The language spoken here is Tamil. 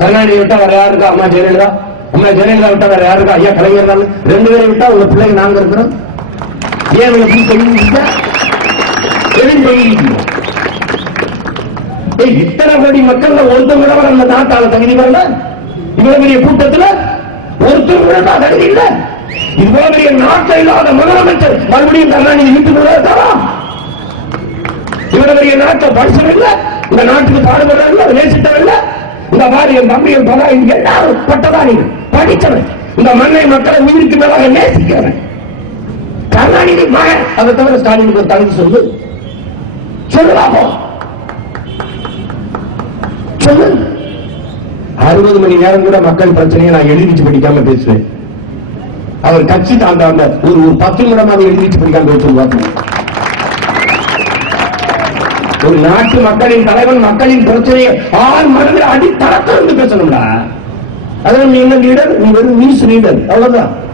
கருணாநிதி விட்டா வேற யாரு இருக்கா அம்மா ஜெயலலிதா அம்மா ஜெயலலிதா விட்டா வேற யாரு இருக்கா ஐயா கலைஞர் ரெண்டு பேரும் விட்டா உங்க பிள்ளைங்க நாங்க இருக்கிறோம் ஏன் இவ்வளவு சொல்லிட்டா இத்தனை கோடி மக்கள்ல ஒருத்தர் கூட நம்ம நாட்டால தகுதி வரல இவ்வளவு பெரிய கூட்டத்துல ஒருத்தர் கூட தகுதி இல்ல இவ்வளவு பெரிய நாட்டை இல்லாத முதலமைச்சர் மறுபடியும் கருணாநிதி வீட்டுக்குள்ள இருக்காரா இவ்வளவு பெரிய நாட்டை படிச்சவர் இல்லை இந்த நாட்டுக்கு பாடுபடுறவர் இல்ல நேசித்தவர் இல்ல என் தம்பி என் எல்லாரும் பட்டதாரி இந்த மண்ணை மக்களை உயிருக்கு மேலாக நேசிக்கிறவன் கருணாநிதி மகன் அதை தவிர சொல்லு சொல்லு அறுபது மணி நேரம் கூட மக்கள் பிரச்சனையை நான் எழுதிச்சு படிக்காம பேசுவேன் அவர் கட்சி தாண்டாண்ட ஒரு ஒரு பத்து நிமிடமாக எழுதி எழுதிச்சு படிக்காம பேசுவாங்க ஒரு நாட்டு மக்களின் தலைவன் மக்களின் பிரச்சனையை ஆள் மனதில் அடித்தளத்திலிருந்து பேசணும்டா அதனால நீங்கள் என்ன லீடர் நீ வெறும் நியூஸ் லீடர் அவ்வளவுதான்